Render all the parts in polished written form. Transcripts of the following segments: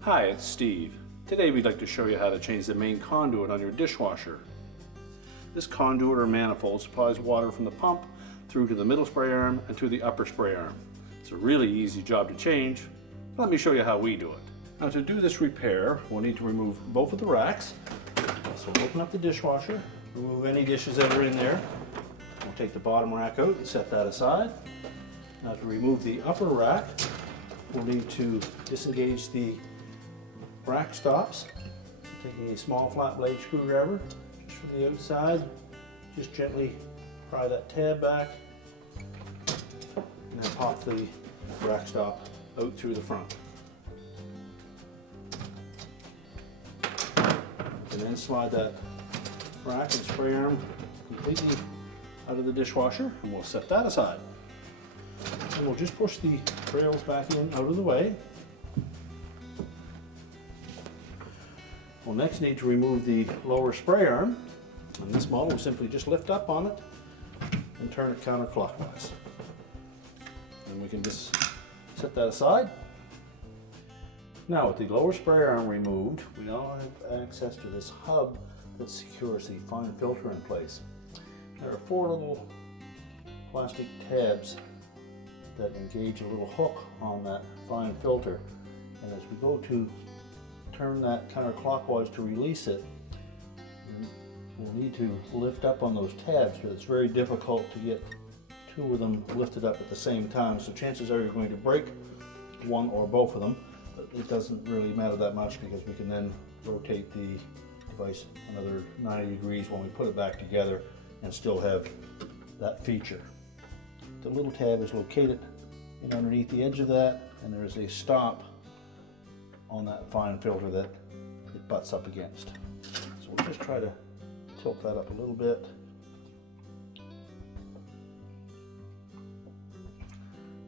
Hi, it's Steve. Today we'd like to show you how to change the main conduit on your dishwasher. This conduit or manifold supplies water from the pump through to the middle spray arm and to the upper spray arm. It's a really easy job to change. Let me show you how we do it. Now to do this repair, we'll need to remove both of the racks. So we'll open up the dishwasher, remove any dishes that are in there. We'll take the bottom rack out and set that aside. Now to remove the upper rack, we'll need to disengage the rack stops. Taking a small flat blade screwdriver just from the outside, just gently pry that tab back and then pop the rack stop out through the front. And then slide that rack and spray arm completely out of the dishwasher, and we'll set that aside. And we'll just push the rails back in out of the way. We'll next need to remove the lower spray arm. On this model, we'll simply just lift up on it and turn it counterclockwise. And we can just set that aside. Now with the lower spray arm removed, we now have access to this hub that secures the fine filter in place. There are 4 little plastic tabs that engage a little hook on that fine filter. And as we go to turn that counterclockwise to release it, we'll need to lift up on those tabs, but it's very difficult to get 2 of them lifted up at the same time. So chances are you're going to break one or both of them, but it doesn't really matter that much because we can then rotate the device another 90 degrees when we put it back together and still have that feature. The little tab is located in underneath the edge of that, and there is a stop on that fine filter that it butts up against. So we'll just try to tilt that up a little bit.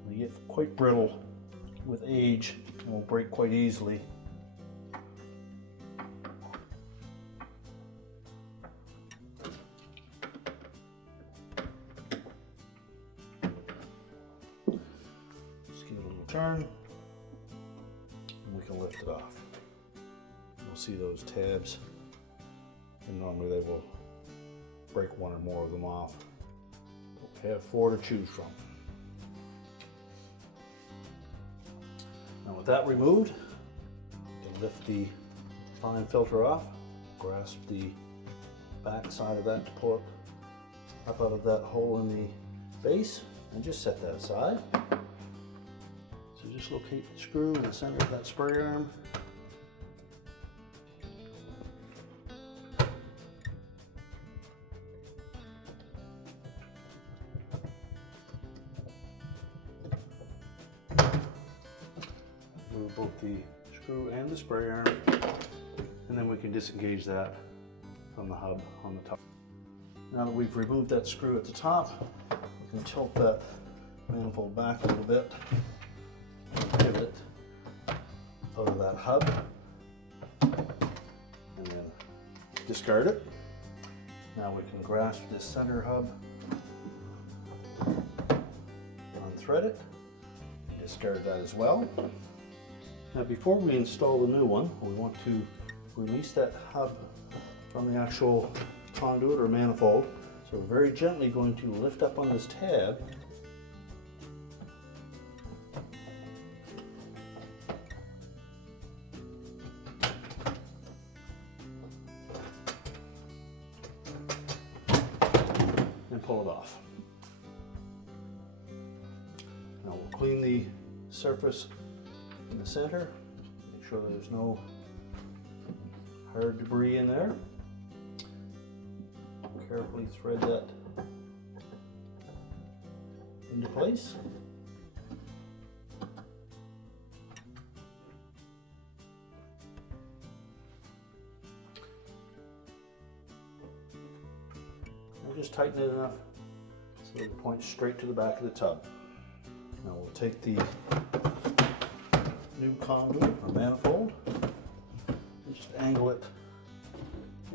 They get quite brittle with age and will break quite easily. Just give it a little turn. We can lift it off. You'll see those tabs, and normally they will break 1 or more of them off. But we have 4 to choose from. Now with that removed, you can lift the fine filter off, grasp the back side of that to pull it up out of that hole in the base, and just set that aside. So just locate the screw in the center of that spray arm. Remove both the screw and the spray arm, and then we can disengage that from the hub on the top. Now that we've removed that screw at the top, we can tilt that manifold back a little bit. Pivot out of that hub and then discard it. Now we can grasp this center hub, unthread it, discard that as well. Now before we install the new one, we want to release that hub from the actual conduit or manifold. So we're very gently going to lift up on this tab and pull it off. Now we'll clean the surface in the center, make sure there's no hard debris in there. Carefully thread that into place. We'll just tighten it enough so that it points straight to the back of the tub. Now we'll take the new conduit or manifold and just angle it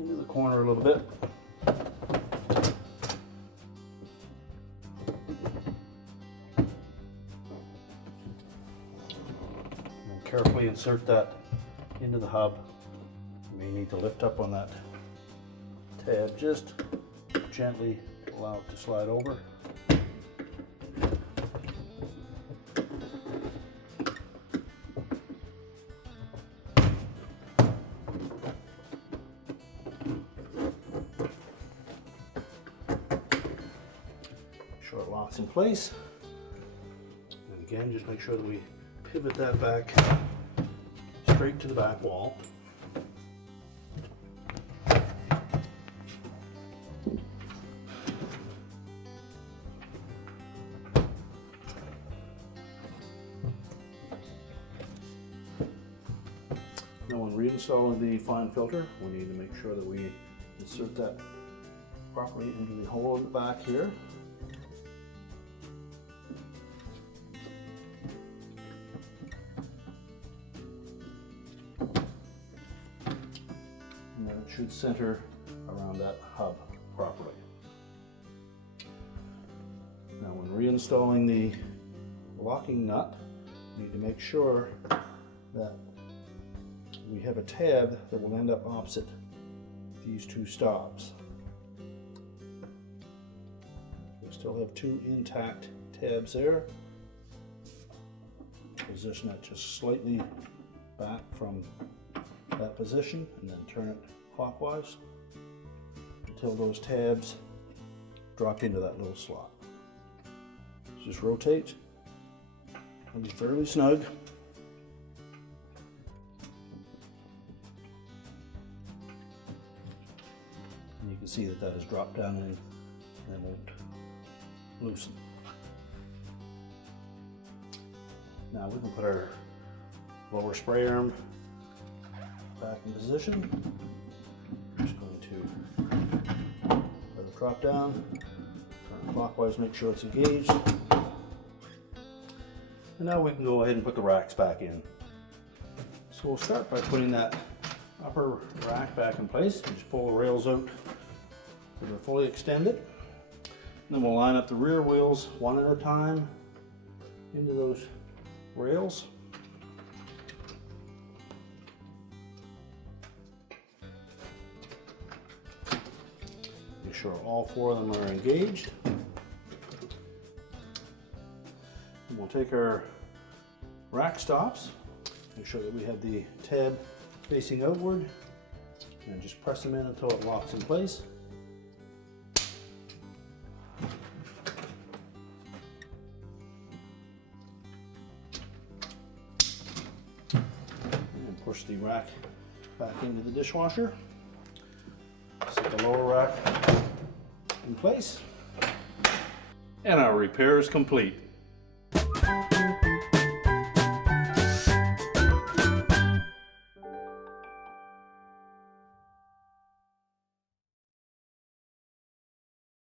into the corner a little bit. carefully insert that into the hub. You may need to lift up on that tab just gently to allow it to slide over. Sure it locks in place. And again, just make sure that we pivot that back straight to the back wall. Now when reinstalling the fine filter, we need to make sure that we insert that properly into the hole in the back here. And then it should center around that hub properly. Now when reinstalling the locking nut, we need to make sure that we have a tab that will end up opposite these two stops. We still have two intact tabs there. Position it just slightly back from that position and then turn it clockwise until those tabs drop into that little slot. Just rotate. It'll be fairly snug. And you can see that that has dropped down in and won't loosen. Now we can put our lower spray arm back in position. Just going to let it drop down, turn it clockwise, make sure it's engaged. And now we can go ahead and put the racks back in. So we'll start by putting that upper rack back in place. Just pull the rails out so they're fully extended. And then we'll line up the rear wheels one at a time into those rails. Make sure all four of them are engaged. And we'll take our rack stops, make sure that we have the tab facing outward, and just press them in until it locks in place. And push the rack back into the dishwasher. Set the lower rack in place. And our repair is complete.